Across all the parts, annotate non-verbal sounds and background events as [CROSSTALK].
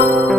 그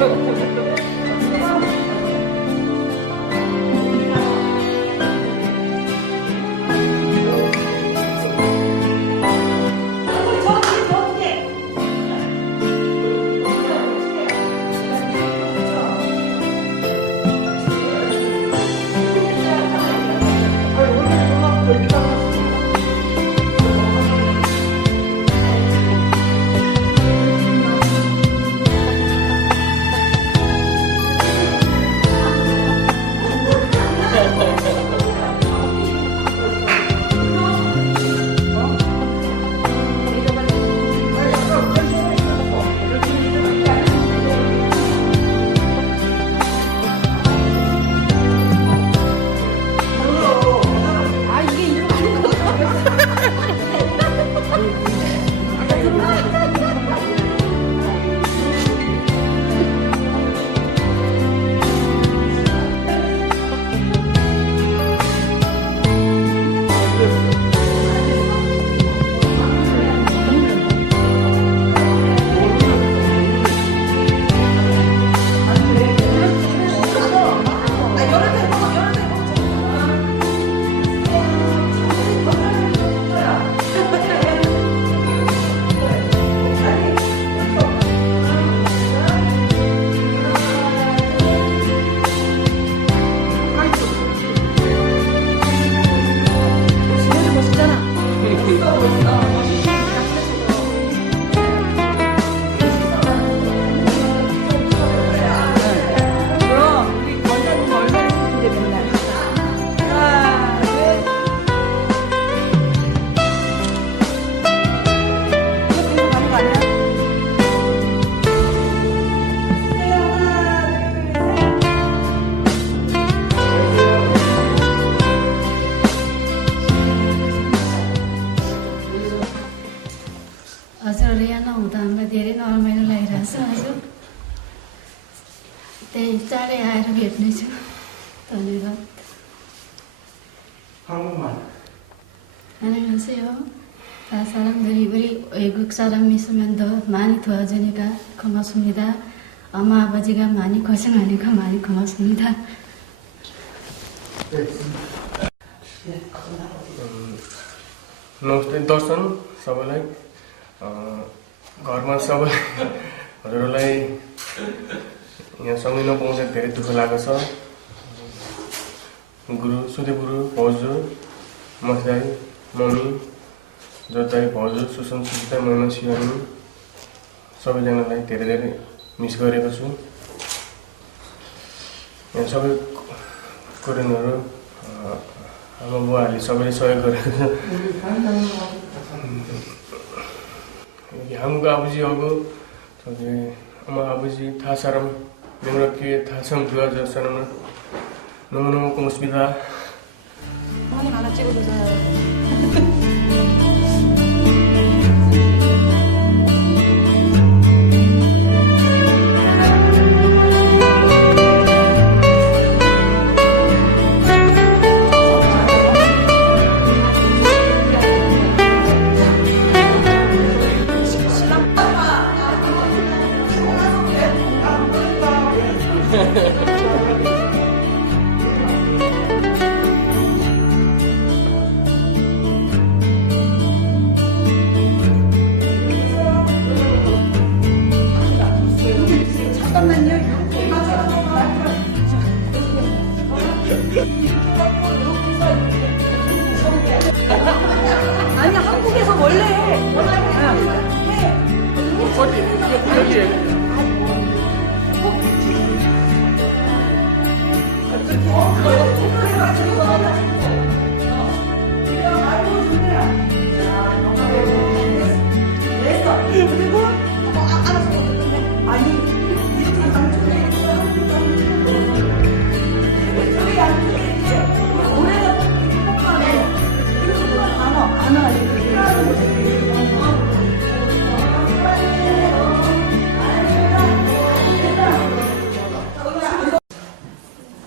럼 [LAUGHS] 고맙습니다. 엄마 아버지가 많이 고생하니까 많이 고맙습니다. नमस्ते दर्शन सबैलाई अ, घरमा सबै हजुरहरूलाई यहाँ सँगै नपाउँदा धेरै दुःख लागेको छ गुरु सुदे गुरु भाउजू मसिदाई मम्मी जोताई भाउजू सुसन सुजिता महिमा शिवानी सबैजनालाई धेरै धेरै मिस गरेको छु। यहाँ सबै कोरियनहरू आमा बुवाहरूले सबैले सहयोग गरेको छ। हाम्रो आबुजी अब आमा आबुजी थासारम मेरो के थासम हजार जसरम नमो नमो कुमस्मिता।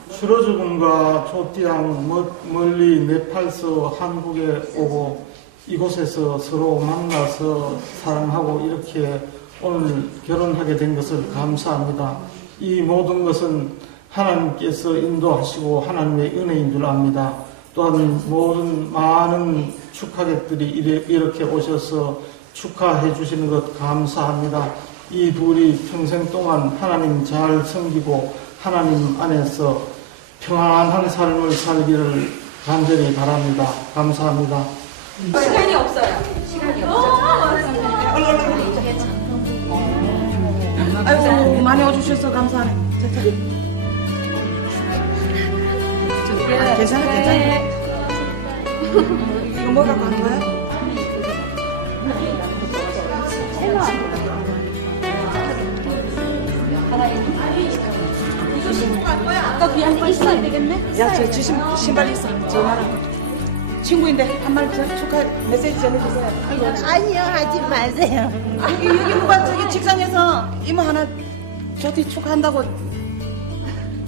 수로 죽음과 조띠양 멀- 멀리 네팔서 한국에 오고 이곳에서 서로 만나서 사랑하고 이렇게 오늘 결혼하게 된 것을 감사합니다. 이 모든 것은 하나님께서 인도하시고 하나님의 은혜인 줄 압니다. 또한 모든 많은 축하객들이 이렇게 오셔서 축하해 주시는 것 감사합니다. 이 둘이 평생 동안 하나님 잘 섬기고 하나님 안에서 평안한 삶을 살기를 간절히 바랍니다. 감사합니다. 시간이 없어요. 시간이 없어요. 아이고 많이 와주셔서 감사하네. 아, 괜찮아, 괜찮아. 이거 뭐 갖고 하는 거야? 아까 귀한테 있어야 되겠네? 야, 저, 저 신, 신발 있어. 저 나랑 친구인데 한말 축하 메시지 전해주세요. 아니요 하지 마세요. 아, 여기, 여기 누가 저기 직장에서 이모 하나 저한테 축하한다고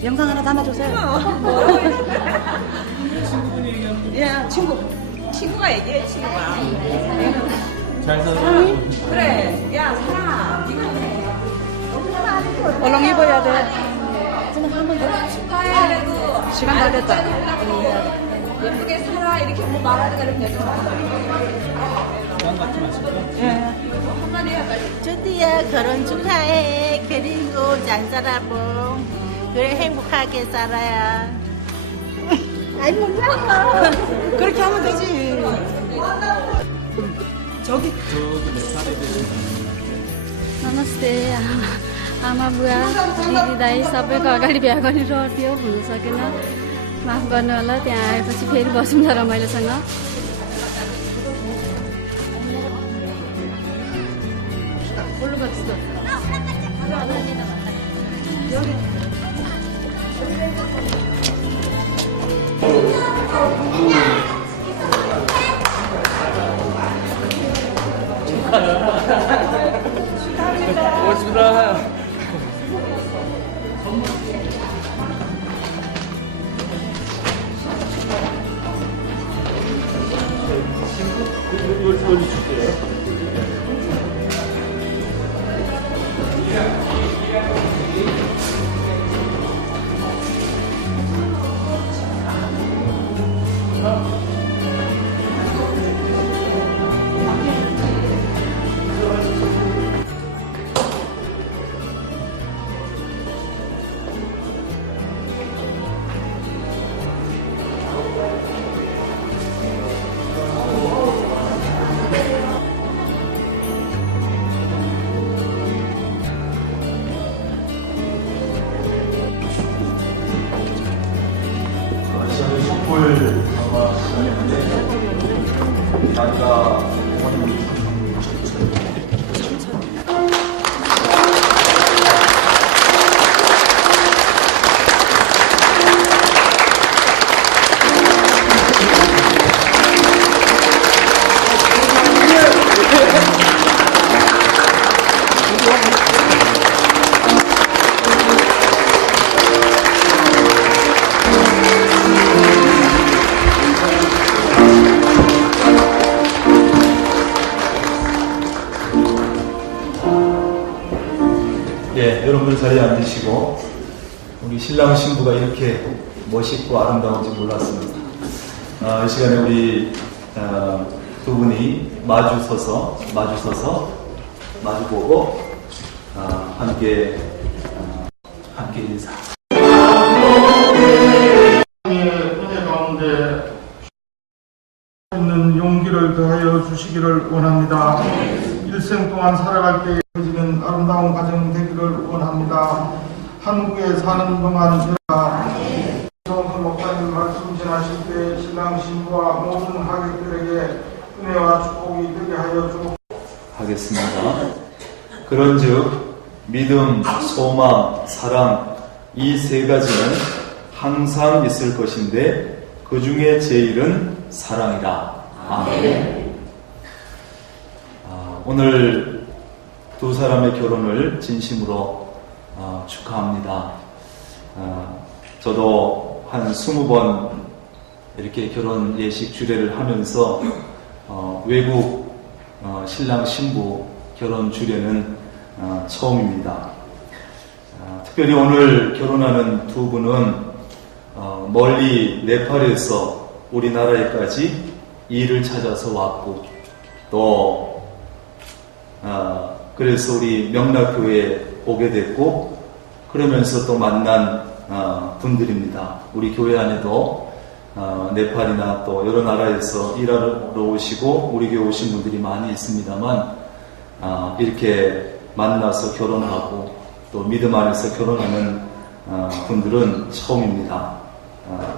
영상 하나 담아주세요. [LAUGHS] 예, 친구. 친구가 얘기해, 친구가. 잘 살아. 그래, 야, 사랑. 이거 해. 얼른 입어야 돼. 저는 한번 더. 축하해 그래도 시간 다 됐다. 예쁘게 살아 이렇게 뭐 말하는 거는 되죠. 예. 한마디 해 빨리. 주디야 결혼 축하해. 그리고 잘 살아보. 그래 행복하게 살아야. [LAUGHS] 아이 몰라. [LAUGHS] 그렇게 하면 되지. 저기. नमस्ते आमा आमा बुवा दिदी दाई सबैको अगाडि बिहा गरिरहेको थियो हुन सकेन माफ गर्नु होला त्यहाँ आएपछि फेरि बसौँ न रमाइलोसँग। 고 ölçüsü 우리 어, 두 분이 마주 서서 마주 서서 마주 보고 아, 함께 어, 함께 인사. 더하여 주시기를 원합니다. 일생 동안 살아갈 때 이어지는 아름다운 가정 되기를 원합니다. 한국에 사는 동안 제가 정선 목사님 말씀 전하실 때 신랑 신부와 모든 하객들에게 은혜와 축복이 되게 하여 주옵소서. 하겠습니다. 그런즉 믿음, 소망, 사랑 이 세 가지는 항상 있을 것인데 그 중에 제일은 사랑이다. 아멘. 아, 오늘 두 사람의 결혼을 진심으로 아, 축하합니다. 아, 저도 한 스무 번 이렇게 결혼 예식 주례를 하면서 어, 외국 어, 신랑 신부 결혼 주례는 어, 처음입니다. 아, 특별히 오늘 결혼하는 두 분은 어, 멀리 네팔에서 우리나라에까지 일을 찾아서 왔고 또 아, 그래서 우리 명락교회에 오게 됐고 그러면서 또 만난 아, 분들입니다. 우리 교회 안에도 아, 네팔이나 또 여러 나라에서 일하러 오시고 우리 교회 오신 분들이 많이 있습니다만 아, 이렇게 만나서 결혼하고 또 믿음 안에서 결혼하는 아, 분들은 처음입니다. 아,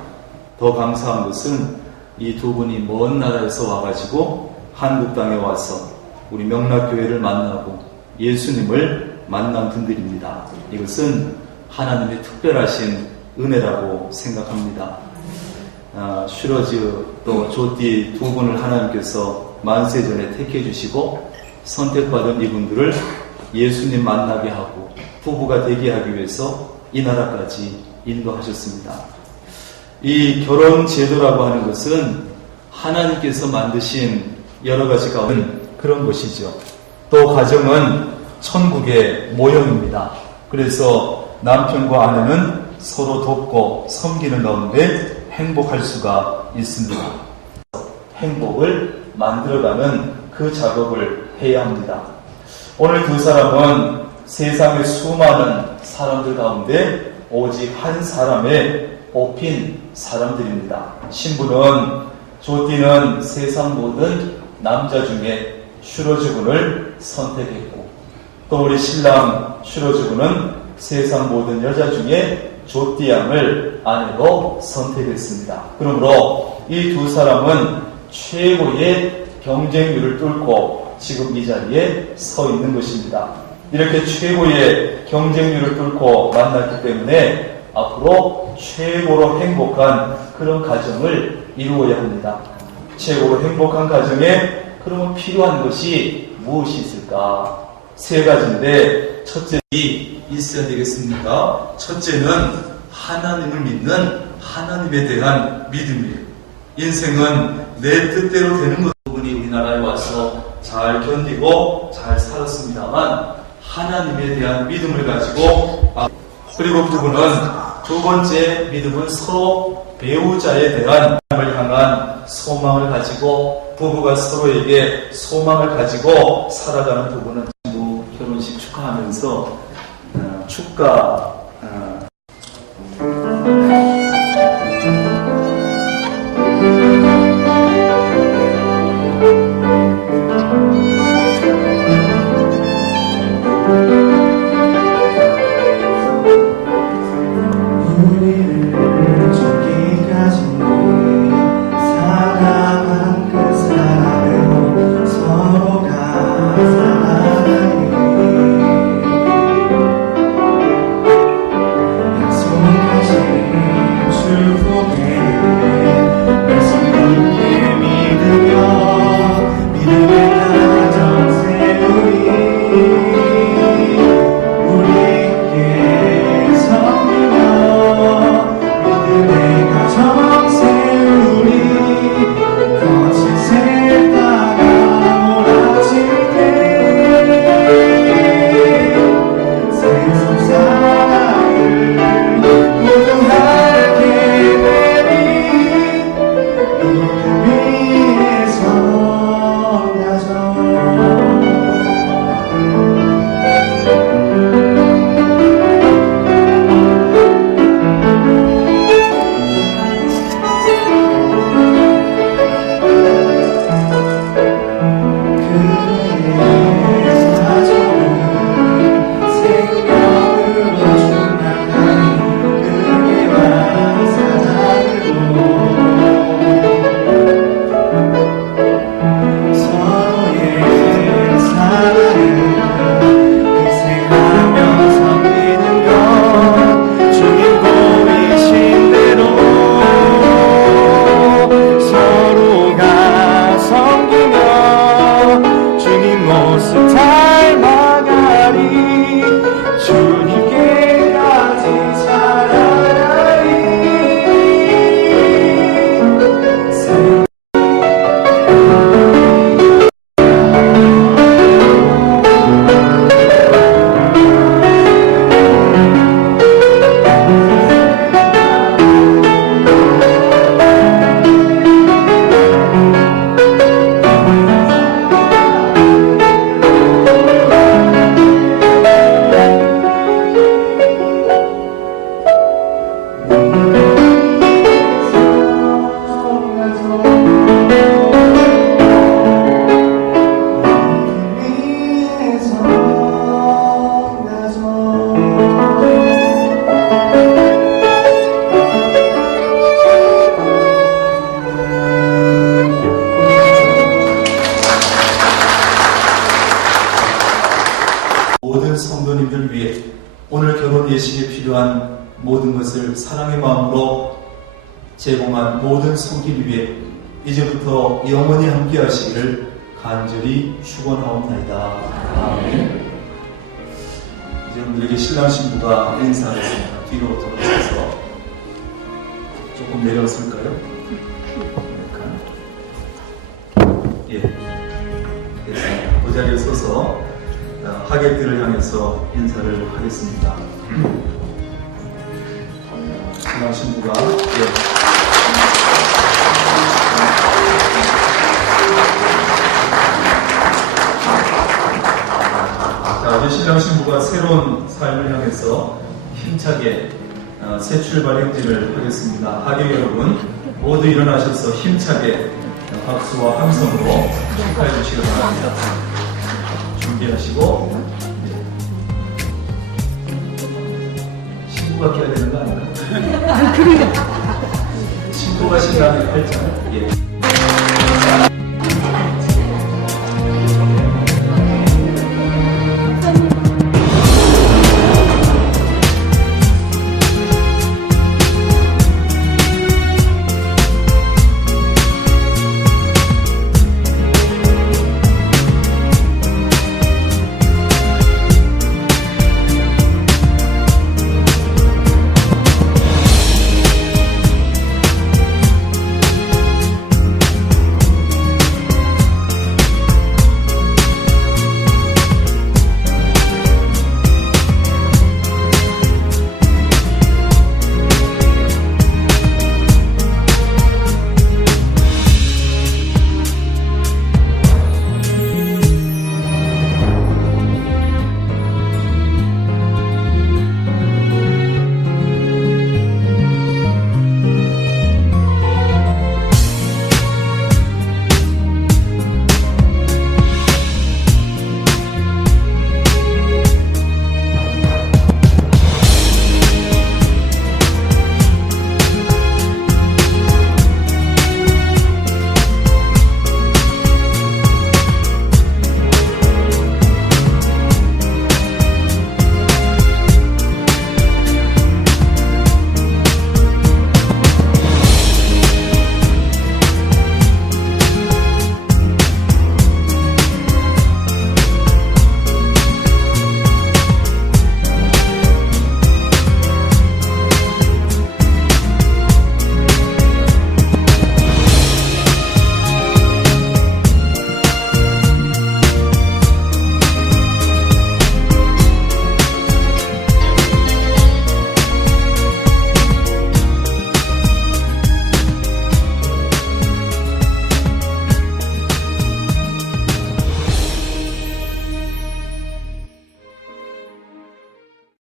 더 감사한 것은 이 두 분이 먼 나라에서 와가지고 한국 땅에 와서 우리 명락교회를 만나고 예수님을 만난 분들입니다. 이것은 하나님의 특별하신 은혜라고 생각합니다. 아, 슈러즈 또 조띠 두 분을 하나님께서 만세 전에 택해 주시고 선택받은 이분들을 예수님 만나게 하고 부부가 되게 하기 위해서 이 나라까지 인도하셨습니다. 이 결혼 제도라고 하는 것은 하나님께서 만드신 여러 가지 가운데 그런 것이죠. 또 가정은 천국의 모형입니다. 그래서 남편과 아내는 서로 돕고 섬기는 가운데 행복할 수가 있습니다. 행복을 만들어가는 그 작업을 해야 합니다. 오늘 두 사람은 세상의 수많은 사람들 가운데 오직 한 사람의 뽑힌 사람들입니다. 신부는 조띠는 세상 모든 남자 중에 슈로즈군을 선택했고 또 우리 신랑 슈로즈군은 세상 모든 여자 중에 조띠 양을 아내로 선택했습니다. 그러므로 이 두 사람은 최고의 경쟁률을 뚫고 지금 이 자리에 서 있는 것입니다. 이렇게 최고의 경쟁률을 뚫고 만났기 때문에 앞으로 최고로 행복한 그런 가정을 이루어야 합니다. 최고로 행복한 가정에 그러면 필요한 것이 무엇이 있을까? 세 가지인데 첫째 이 있어야 되겠습니까? 첫째는 하나님을 믿는 하나님에 대한 믿음이에요. 인생은 내 뜻대로 되는 것. 분이 우리나라에 와서 잘 견디고 잘 살았습니다만 하나님에 대한 믿음을 가지고 아, 그리고 부부는 두 번째 믿음은 서로 배우자에 대한 을 향한 소망을 가지고 부부가 서로에게 소망을 가지고 살아가는 친구 결혼식 축하하면서 어, 축가 모든 손길 위에 이제부터 영원히 함께 하시기를 간절히 축원하옵나이다. 아멘. 이제 여러분들에게 신랑 신부가 인사를 했습니다. 뒤로 돌아서서 조금 내려왔을까요? 약간. 예. 됐습니다. 그 자리에 서서 어, 하객들을 향해서 인사를 하겠습니다. 신랑 신부가 예. 자, 이제 신랑 신부가 새로운 삶을 향해서 힘차게 어, 새 출발 행진을 하겠습니다. 하객 여러분 모두 일어나셔서 힘차게 어, 박수와 함성으로 축하해 주시기 바랍니다. 준비하시고 네. 신부가 껴야 되는 거 아닌가? 신부가 신랑의 팔짱 예.